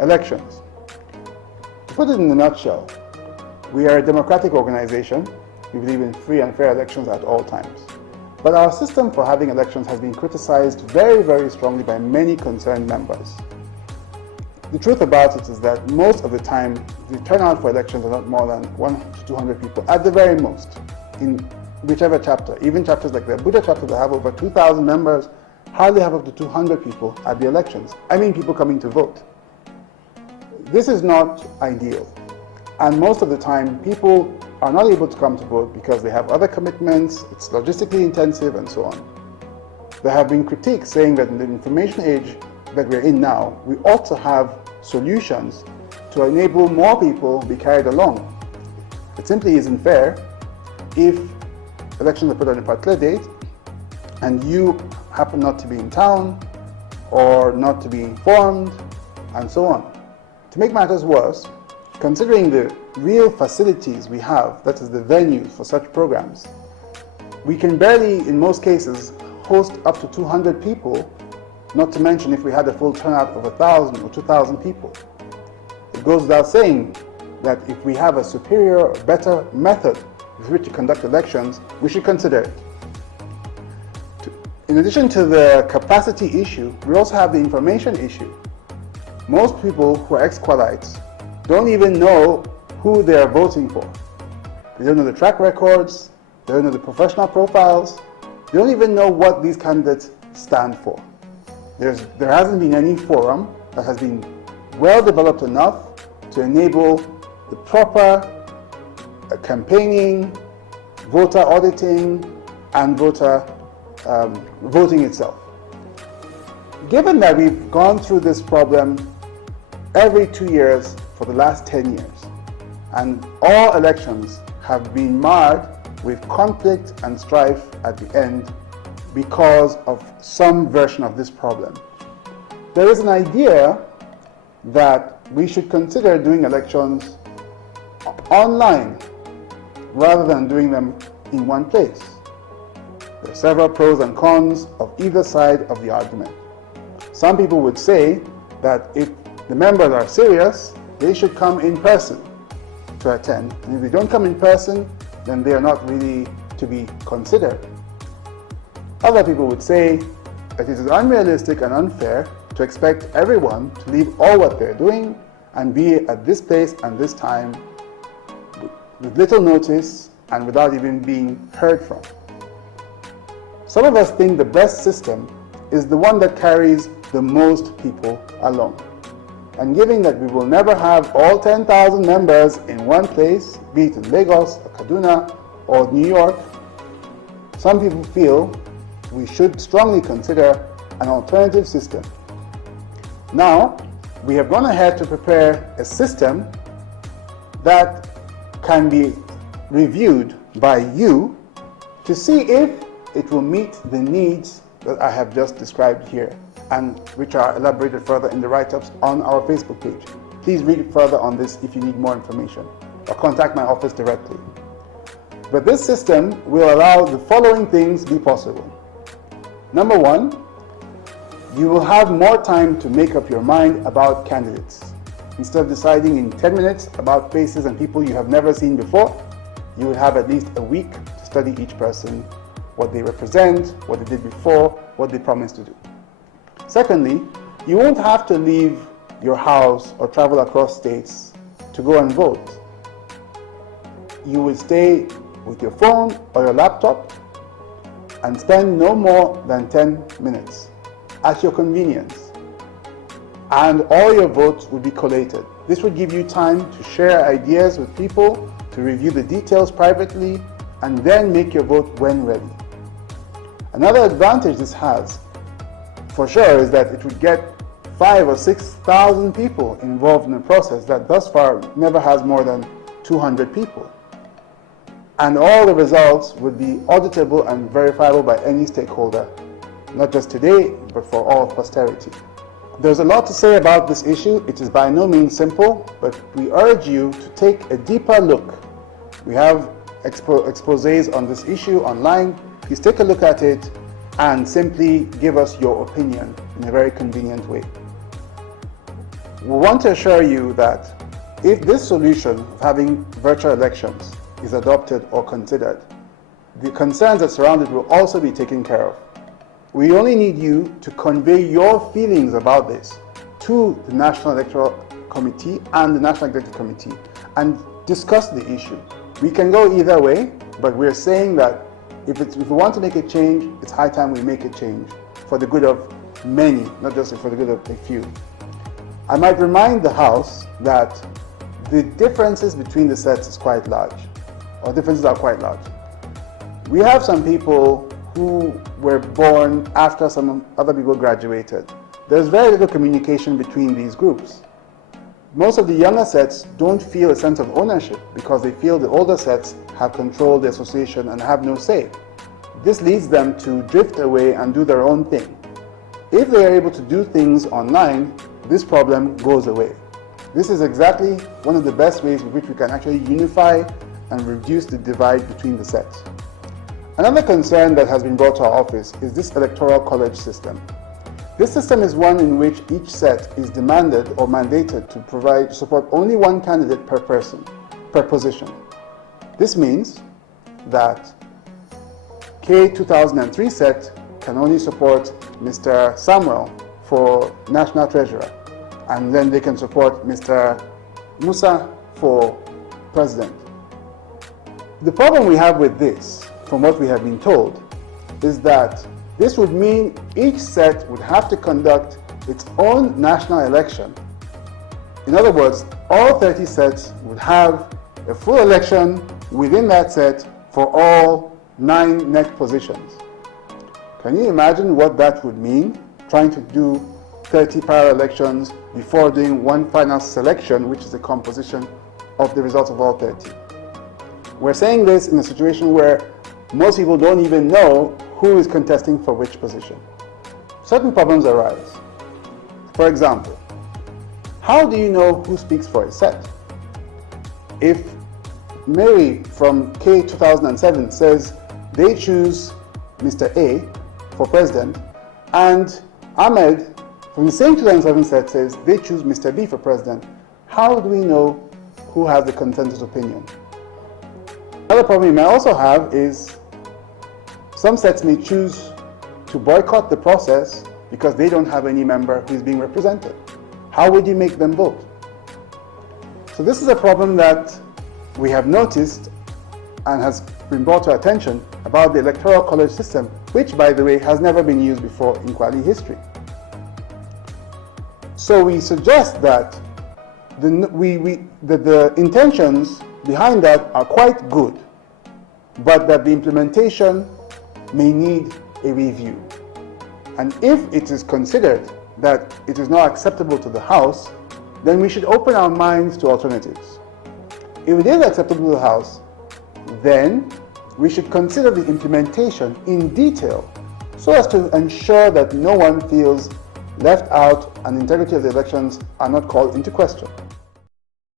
Elections. To put it in a nutshell, we are a democratic organization. We believe in free and fair elections at all times. But our system for having elections has been criticized very, very strongly by many concerned members. The truth about it is that most of the time, the turnout for elections are not more than 100 to 200 people, at the very most, in whichever chapter. Even chapters like the Abuja chapter that have over 2,000 members hardly have up to 200 people at the elections. I mean people coming to vote. This is not ideal. And most of the time, people are not able to come to vote because they have other commitments, it's logistically intensive, and so on. There have been critiques saying that in the information age that we're in now, we ought to have solutions to enable more people to be carried along. It simply isn't fair if elections are put on a particular date and you happen not to be in town or not to be informed, and so on. To make matters worse, considering the real facilities we have, that is the venues for such programs, we can barely, in most cases, host up to 200 people, not to mention if we had a full turnout of 1,000 or 2,000 people. It goes without saying that if we have a superior, better method with which to conduct elections, we should consider it. In addition to the capacity issue, we also have the information issue. Most people who are ex-qualites don't even know who they are voting for. They don't know the track records, they don't know the professional profiles, they don't even know what these candidates stand for. There hasn't been any forum that has been well developed enough to enable the proper campaigning, voter auditing, and voting itself. Given that we've gone through this problem every 2 years for the last 10 years, and all elections have been marred with conflict and strife at the end because of some version of this problem, there is an idea that we should consider doing elections online rather than doing them in one place. There are several pros and cons of either side of the argument. Some people would say that if the members are serious, they should come in person to attend. And if they don't come in person, then they are not really to be considered. Other people would say that it is unrealistic and unfair to expect everyone to leave all what they're doing and be at this place and this time with little notice and without even being heard from. Some of us think the best system is the one that carries the most people along. And given that we will never have all 10,000 members in one place, be it in Lagos or Kaduna or New York, some people feel we should strongly consider an alternative system. Now, we have gone ahead to prepare a system that can be reviewed by you to see if it will meet the needs that I have just described here, and which are elaborated further in the write-ups on our Facebook page. Please read further on this if you need more information, or contact my office directly. But this system will allow the following things be possible. Number one, you will have more time to make up your mind about candidates. Instead of deciding in 10 minutes about faces and people you have never seen before, you will have at least a week to study each person, what they represent, what they did before, what they promised to do. Secondly, you won't have to leave your house or travel across states to go and vote. You will stay with your phone or your laptop and spend no more than 10 minutes at your convenience. And all your votes will be collated. This would give you time to share ideas with people, to review the details privately, and then make your vote when ready. Another advantage this has, for sure, is that it would get 5,000 or 6,000 people involved in the process that thus far never has more than 200 people. And all the results would be auditable and verifiable by any stakeholder, not just today, but for all posterity. There's a lot to say about this issue. It is by no means simple, but we urge you to take a deeper look. We have exposés on this issue online. Please take a look at it and simply give us your opinion in a very convenient way. we want to assure you that if this solution of having virtual elections is adopted or considered, the concerns that surround it will also be taken care of. We only need you to convey your feelings about this to the National Electoral Committee and the National Executive Committee and discuss the issue. We can go either way, but we're saying that if we want to make a change, it's high time we make a change for the good of many, not just for the good of a few. I might remind the House that the differences between the sets is quite large, or differences are quite large. We have some people who were born after some other people graduated. There's very little communication between these groups. Most of the younger sets don't feel a sense of ownership because they feel the older sets have controlled the association and have no say. This leads them to drift away and do their own thing. If they are able to do things online, this problem goes away. This is exactly one of the best ways in which we can actually unify and reduce the divide between the sets. Another concern that has been brought to our office is this electoral college system. This system is one in which each set is demanded or mandated to support only one candidate per person, per position. This means that K 2003 set can only support Mr. Samuel for National Treasurer, and then they can support Mr. Musa for President. The problem we have with this, from what we have been told, is that this would mean each set would have to conduct its own national election. In other words, all 30 sets would have a full election within that set for all 9 neck positions. Can you imagine what that would mean, trying to do 30 parallel elections before doing one final selection, which is the composition of the results of all 30? We're saying this in a situation where most people don't even know who is contesting for which position. Certain problems arise. For example, how do you know who speaks for a set? If Mary from K 2007 says they choose Mr. A for president, and Ahmed from the same 2007 set says they choose Mr. B for president, how do we know who has the consensus opinion? Another problem we may also have is some sets may choose to boycott the process because they don't have any member who is being represented. How would you make them vote? So this is a problem that we have noticed and has been brought to our attention about the electoral college system, which, by the way, has never been used before in Kwali history. So we suggest that the intentions behind that are quite good, but that the implementation may need a review. And if it is considered that it is not acceptable to the House, then we should open our minds to alternatives. If it is acceptable to the House, then we should consider the implementation in detail so as to ensure that no one feels left out and the integrity of the elections are not called into question.